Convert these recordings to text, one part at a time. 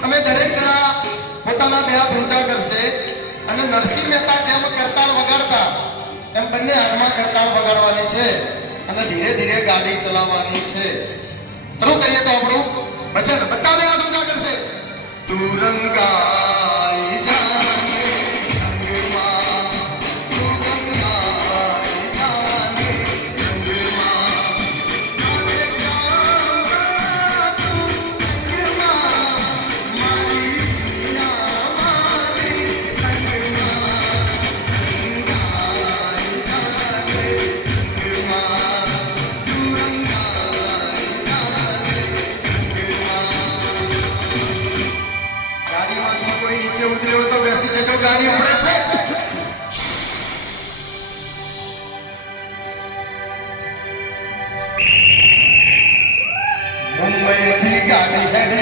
તમે દરેક જણા પોતાના બે હાથ ઊંચા કરશે અને નરસિંહ મહેતા જેમ કરતાલ વગાડતા એમ બંને હાથમાં કરતાલ વગાડવાની છે અને ધીરે ધીરે ગાડી ચલાવવાની છે. શરૂ કરીએ તો આપણું વચન બધા બે હાથ ઊંચા કરશે. તુરંગાઈ જાને સંગમાં, તુરંગાઈ જાને સંગમાં, મારે શ્યામ તું સંગમાં, મારી પિયા મારી સંગમાં, તુરંગાઈ જાને સંગમાં, તુરંગાઈ જાને સંગમાં. ગાડીમાંથી કોઈ નીચે ઉતરે હોય તો બેસી જજો, ગાડી ઉડે છે. મુંબઈથી ગાડી હેડે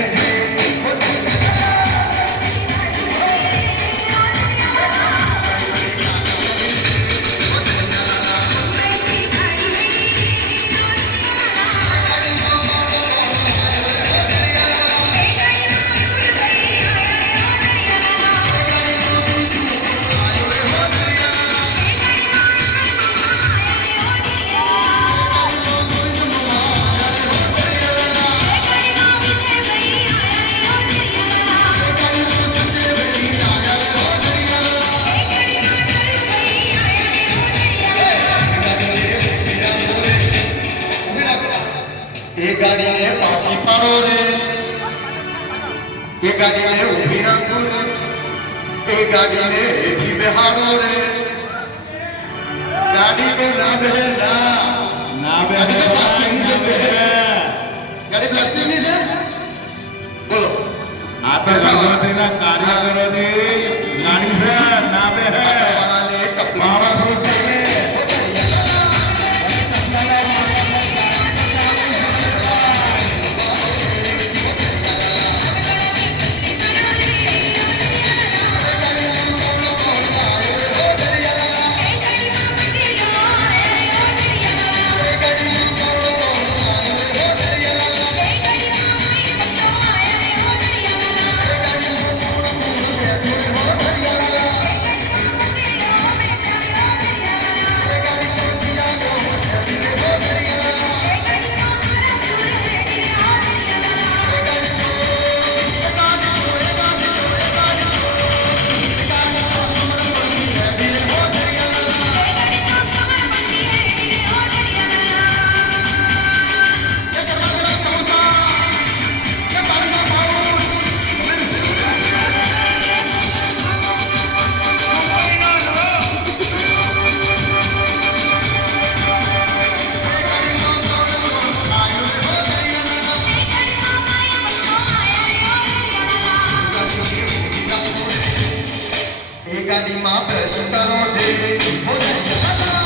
એ ગાડીને પાછી પાડો રે, એ ગાડીને ઊભી રાખો રે, એ ગાડીને હેઠી બેહાડો રે. ગાડી તો ના બેહે ના બેહે, પ્લાસ્ટિકની છે બેહે. ગાડી પ્લાસ્ટિકની છે. બોલો આ તો ગણપતિના કાર્યકરોની ગાડી છે, ના બેહે. વાળાને કપલાવા રોકે. ગાડીમાં બ્રશ કરો રે.